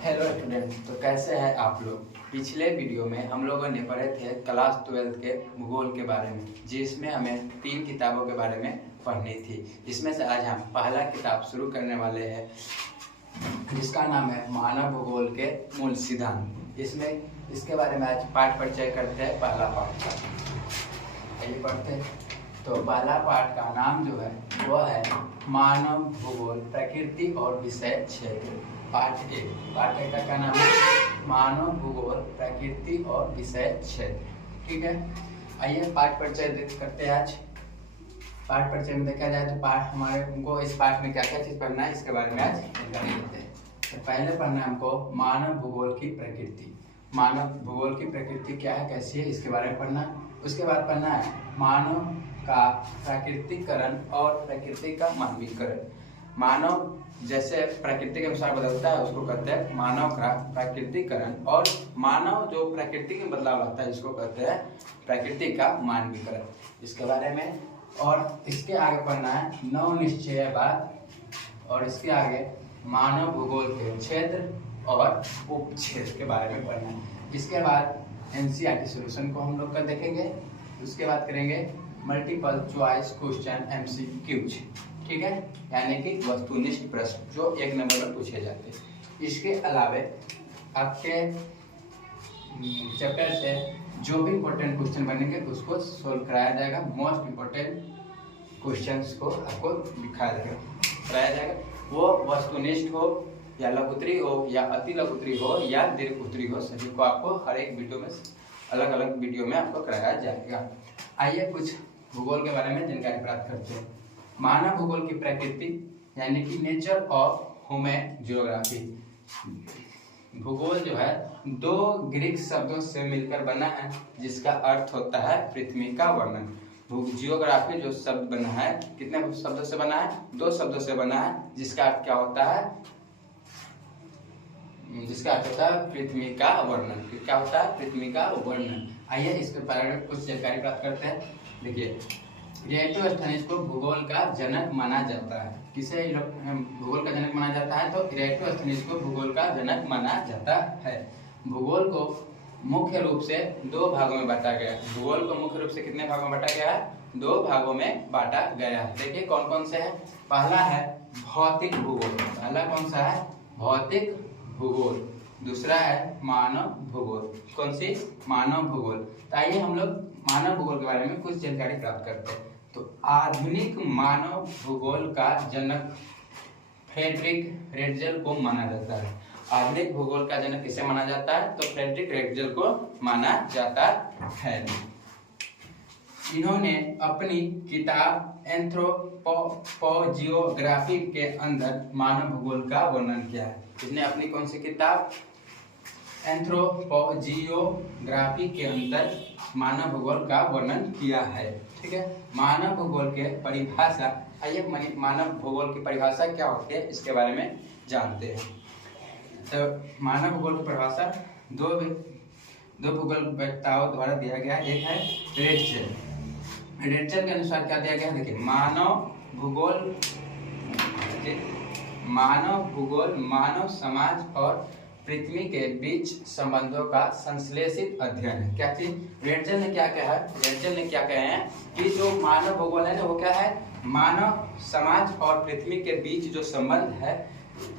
Hello student, तो कैसे हैं आप लोग। पिछले वीडियो में हम लोगों ने पढ़े थे क्लास 12 के भूगोल के बारे में, जिसमें हमें 3 किताबों के बारे में पढ़नी थी। इसमें से आज हम पहला किताब शुरू करने वाले हैं, जिसका नाम है मानव भूगोल के मूल सिद्धांत। इसके बारे में आज पाठ परिचय करते हैं। पहला पाठ का आइए पढ़ते हैं। तो पहला पाठ का नाम जो है वह है मानव भूगोल, प्रकृति और विषय क्षेत्र। पाठ एक का क्या नाम है? मानव भूगोल, प्रकृति और विषय क्षेत्र। ठीक है, आइए पाठ परिचय करते हैं। आज पाठ परिचय में देखा जाए तो पाठ हमारे हमको इस पाठ में क्या क्या चीज पढ़ना है, इसके बारे में आज जानकारी लेते हैं। तो पहले पढ़ना है हमको मानव भूगोल की प्रकृति। मानव भूगोल की प्रकृति क्या है, कैसी है, इसके बारे में पढ़ना है। उसके बाद पढ़ना है मानव का प्राकृतिकरण और प्रकृति का मानवीकरण। मानव जैसे प्रकृति के अनुसार बदलता है उसको कहते हैं मानव का प्राकृतिकरण, और मानव जो प्रकृति में बदलाव लाता है इसको कहते हैं प्रकृति का मानवीकरण। इसके बारे में और इसके आगे पढ़ना है नव निश्चयवाद, और इसके आगे मानव भूगोल के क्षेत्र और उप क्षेत्र के बारे में पढ़ना है। इसके बाद एनसीईआरटी सॉल्यूशन को हम लोग कर देखेंगे। उसके बाद करेंगे मल्टीपल चॉइस क्वेश्चन एमसीक्यूज। ठीक है, यानी कि वस्तुनिष्ठ प्रश्न जो 1 नंबर में पूछे जाते हैं। इसके अलावे आपके चैप्टर से जो भी इम्पोर्टेंट क्वेश्चन बनेंगे उसको सोल्व कराया जाएगा। मोस्ट इम्पोर्टेंट क्वेश्चंस को आपको कराया जाएगा। वो वस्तुनिष्ठ हो या लघुत्तरी हो या अति लघुत्तरी हो या दीर्घोत्तरी हो, सभी को आपको हर एक वीडियो में अलग अलग वीडियो में आपको कराया जाएगा। आइए कुछ भूगोल के बारे में जानकारी प्राप्त करते हैं। मानव भूगोल की प्रकृति यानी कि नेचर ऑफ ह्यूमन जियोग्राफी। भूगोल जो है 2 ग्रीक शब्दों से मिलकर बना है, जिसका अर्थ होता है पृथ्वी का वर्णन। जियोग्राफी जो शब्द बना है, कितने शब्दों से बना है? 2 शब्दों से बना है, जिसका अर्थ क्या होता है? जिसका अर्थ होता है पृथ्वी का वर्णन। क्या होता है? पृथ्वी का वर्णन। आइए इसके बारे में कुछ जानकारी प्राप्त करते हैं। देखिए, इरेटोस्थेनीज को भूगोल का जनक माना जाता है। किसे भूगोल का जनक माना जाता है? तो इरेटोस्थेनीज को भूगोल का जनक माना जाता है। भूगोल को मुख्य रूप से 2 भागों में बांटा गया है। भूगोल को मुख्य रूप से कितने भागों में बांटा गया है? 2 भागों में बांटा गया है। देखिए कौन कौन से है। पहला है भौतिक भूगोल। पहला कौन सा है? भौतिक भूगोल। दूसरा है मानव भूगोल। कौन सी? मानव भूगोल। तो आइए हम लोग मानव भूगोल के बारे में कुछ जानकारी प्राप्त करते हैं। तो आधुनिक मानव भूगोल का जनक फ्रेडरिक रेटजेल को माना जाता है। आधुनिक भूगोल का जनक किसे माना जाता है? तो फ्रेडरिक रेटजेल को माना जाता है। इन्होंने अपनी किताब एंथ्रोपोजियोग्राफी के अंदर मानव भूगोल का वर्णन किया है। इसने अपनी कौन सी किताब? एंथ्रोपोजियोग्राफी के अंदर मानव भूगोल का वर्णन किया है। ठीक है, मानव भूगोल के परिभाषा। आइए मानव भूगोल की परिभाषा क्या होती है इसके बारे में जानते हैं। तो मानव भूगोल की परिभाषा दो भूगोल वेत्ताओं द्वारा दिया गया। एक है रेटजेल के अनुसार क्या दिया गया? देखिए, मानव भूगोल मानव समाज और पृथ्वी के बीच संबंधों का संश्लेषित अध्ययन है। क्या चीज? रेटजेल ने क्या कहा है? रेटजेल ने क्या कहे हैं कि जो मानव भूगोल है ना, वो क्या है? मानव समाज और पृथ्वी के बीच जो संबंध है,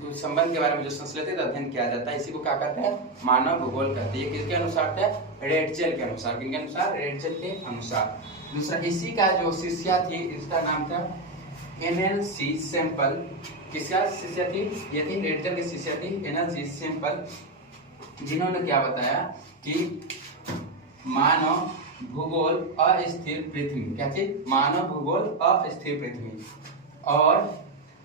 तो संबंध के बारे में जो संश्लेषित अध्ययन किया जाता है, इसी को क्या कहते हैं? मानव भूगोल कहते हैं। ये किसके अनुसार है? रेटजेल के अनुसार। किनके अनुसार? रेटजेल के अनुसार। दूसरा, इसी का जो शिष्या थी, इसका नाम था एनएलसी सैंपल। किसका शिष्य थी? ये थी रेटजेल की शिष्य थी एनएलसी सैंपल, जिन्होंने क्या बताया कि मानव भूगोल अस्थिर पृथ्वी। क्या चीज? मानव भूगोल अस्थिर पृथ्वी और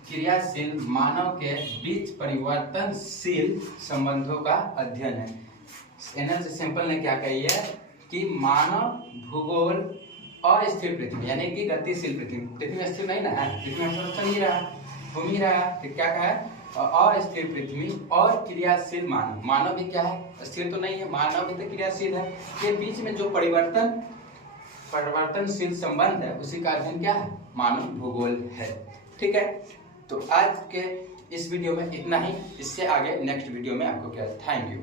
क्रियाशील मानव के बीच परिवर्तनशील संबंधों का अध्ययन है। एनएलसी सैंपल ने क्या कही है कि मानव भूगोल अस्थिर पृथ्वी यानी कि गतिशील पृथ्वी। पृथ्वी स्थिर नहीं ना है, पृथ्वी हमेशा नहीं रहा, घूम ही रहा। तो क्या कहा है? अस्थिर पृथ्वी और क्रियाशील मानव। मानव भी क्या है? स्थिर तो नहीं है, मानव भी तो क्रियाशील है। के बीच में जो परिवर्तनशील संबंध है, उसी का अध्ययन क्या है? मानव भूगोल है। ठीक है, तो आज के इस वीडियो में इतना ही। इससे आगे नेक्स्ट वीडियो में आपको क्या, थैंक यू।